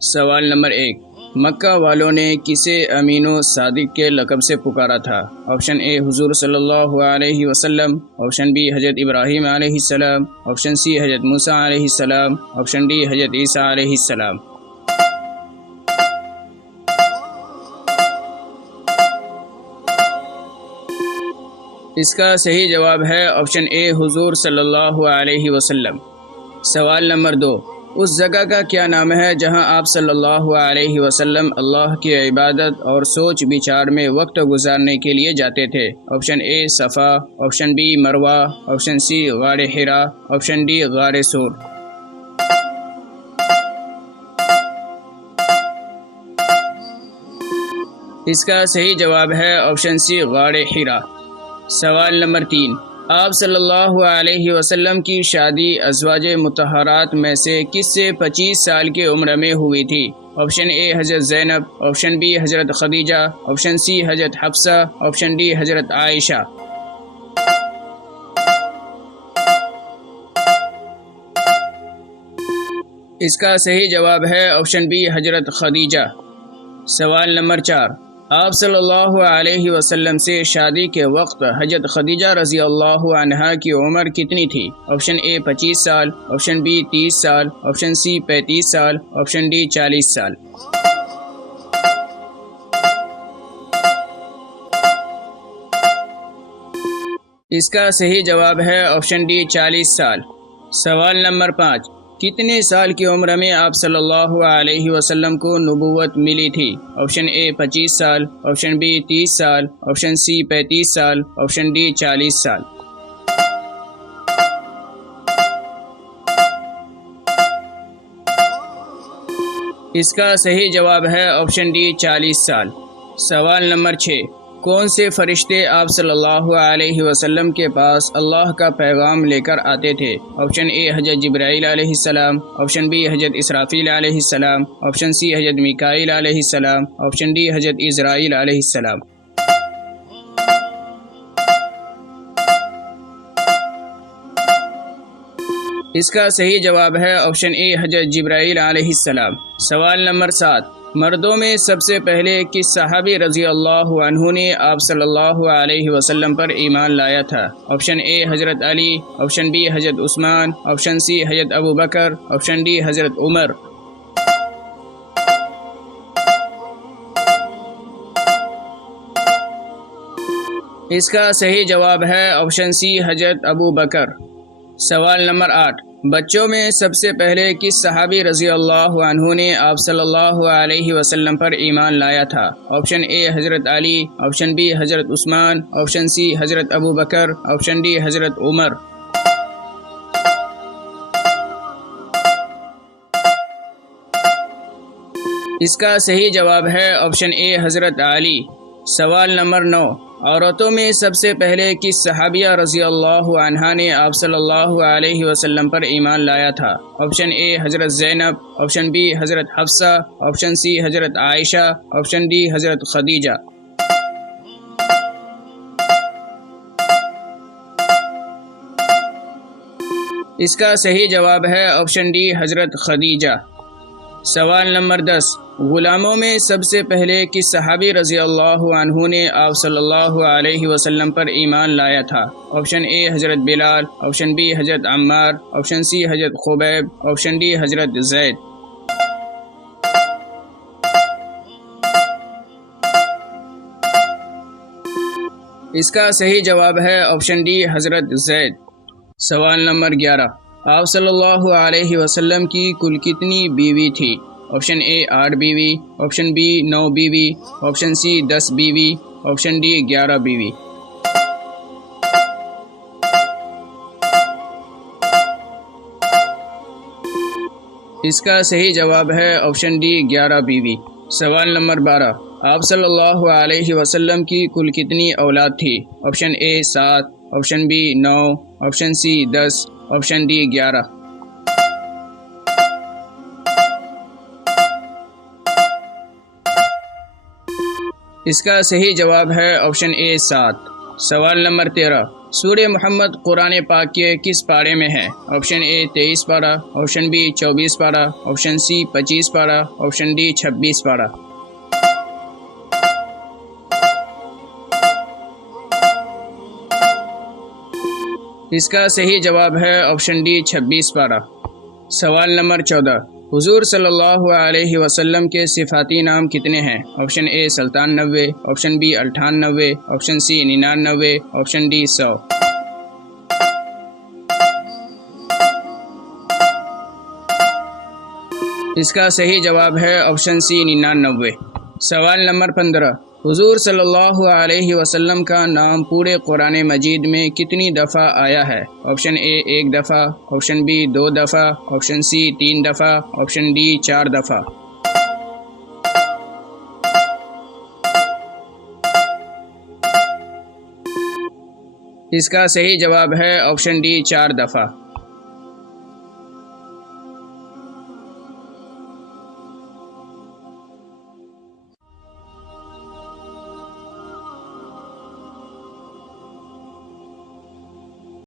سوال نمبر 1، مکہ والوں نے کسے امین و صادق کے لقب سے پکارا تھا؟ آپشن اے حضور صلی اللہ علیہ وسلم، آپشن بی حضرت ابراہیم علیہ السلام، آپشن سی حضرت موسیٰ علیہ السلام، آپشن ڈی حضرت عیسیٰ علیہ السلام۔ اس کا صحیح جواب ہے آپشن اے حضور صلی اللہ علیہ وسلم۔ سوال نمبر 2، اس جگہ کا کیا نام ہے جہاں آپ صلی اللہ علیہ وسلم اللہ کی عبادت اور سوچ بچار میں وقت گزارنے کے لیے جاتے تھے؟ Option A Safa, option B Marwah, option C غار حرا، آپشن ڈی غار سور۔ اس کا صحیح جواب ہے آپشن سی غار حرا۔ سوال نمبر 3، آپ صلی اللہ علیہ وسلم کی شادی ازواج مطہرات میں سے کس سے 25 سال کی عمر میں ہوئی تھی؟ آپشن اے حضرت زینب، آپشن بی حضرت خدیجہ، آپشن سی حضرت حفصہ، آپشن ڈی حضرت عائشہ۔ اس کا صحیح جواب ہے آپشن بی حضرت خدیجہ۔ سوال نمبر 4، آپ صلی اللہ علیہ وسلم سے شادی کے وقت حضرت خدیجہ رضی اللہ عنہا کی عمر کتنی تھی؟ آپشن اے 25 سال، آپشن بی 30 سال، آپشن سی 35 سال، آپشن ڈی 40 سال۔ اس کا صحیح جواب ہے آپشن ڈی 40 سال۔ سوال نمبر 5، کتنے سال کی عمر میں آپ صلی اللہ علیہ وسلم کو نبوت ملی تھی؟ آپشن اے 25 سال، آپشن بی 30 سال، آپشن سی 35 سال، آپشن ڈی 40 سال۔ اس کا صحیح جواب ہے آپشن ڈی 40 سال۔ سوال نمبر 6، کون سے فرشتے آپ صلی اللہ علیہ وسلم کے پاس اللہ کا پیغام لے کر آتے تھے؟ آپشن اے حضرت جبرائیل علیہ السلام، آپشن بی حضرت اسرافیل علیہ السلام، آپشن سی حضرت میکائیل علیہ السلام، آپشن ڈی حضرت عزرائیل علیہ السلام۔ اس کا صحیح جواب ہے آپشن اے حضرت جبرائیل علیہ السلام۔ سوال نمبر 7، مردوں میں سب سے پہلے کس صحابی رضی اللہ عنہ نے آپ صلی اللہ علیہ وسلم پر ایمان لایا تھا؟ آپشن اے حضرت علی، آپشن بی حضرت عثمان، آپشن سی حضرت ابو بکر، آپشن ڈی حضرت عمر۔ اس کا صحیح جواب ہے آپشن سی حضرت ابو بکر۔ سوال نمبر 8، بچوں میں سب سے پہلے کس صحابی رضی اللہ عنہ نے آپ صلی اللہ علیہ وسلم پر ایمان لایا تھا؟ آپشن اے حضرت علی، آپشن بی حضرت عثمان، آپشن سی حضرت ابو بکر، آپشن ڈی حضرت عمر۔ اس کا صحیح جواب ہے آپشن اے حضرت علی۔ سوال نمبر 9، عورتوں میں سب سے پہلے کس صحابیہ رضی اللہ عنہا نے آپ صلی اللہ علیہ وسلم پر ایمان لایا تھا؟ آپشن اے حضرت زینب، آپشن بی حضرت حفصہ، آپشن سی حضرت عائشہ، آپشن ڈی حضرت خدیجہ۔ اس کا صحیح جواب ہے آپشن ڈی حضرت خدیجہ۔ سوال نمبر 10، غلاموں میں سب سے پہلے کس صحابی رضی اللہ عنہ نے آپ صلی اللہ علیہ وسلم پر ایمان لایا تھا؟ آپشن اے حضرت بلال، آپشن بی حضرت عمار، آپشن سی حضرت خبیب، آپشن ڈی حضرت زید۔ اس کا صحیح جواب ہے آپشن ڈی حضرت زید۔ سوال نمبر 11، آپ صلی اللہ علیہ وسلم کی کل کتنی بیوی تھی؟ آپشن اے 8 بیوی، آپشن بی 9 بیوی، آپشن سی 10 بیوی، آپشن ڈی 11 بیوی۔ اس کا صحیح جواب ہے آپشن ڈی 11 بیوی۔ سوال نمبر 12، آپ صلی اللہ علیہ وسلم کی کل کتنی اولاد تھی؟ Option A 7، option B 9، option C 10، option D 11۔ اس کا صحیح جواب ہے آپشن اے 7۔ سوال نمبر 13، سورہ محمد قرآن پاک کے کس پارے میں ہے؟ آپشن اے 23 پارہ، آپشن بی 24 پارہ، آپشن سی 25 پارہ، آپشن ڈی 26 پارہ۔ اس کا صحیح جواب ہے آپشن ڈی 26 پارہ۔ سوال نمبر 14، حضور صلی اللہ علیہ وسلم کے صفاتی نام کتنے ہیں؟ Option A 97، option B 98، option C 99، option D 100۔ اس کا صحیح جواب ہے آپشن سی 99۔ سوال نمبر 15، حضور صلی اللہ علیہ وسلم کا نام پورے قرآن مجید میں کتنی دفعہ آیا ہے؟ آپشن اے 1 دفعہ، آپشن بی 2 دفعہ، آپشن سی 3 دفعہ، آپشن ڈی 4 دفعہ۔ اس کا صحیح جواب ہے آپشن ڈی 4 دفعہ۔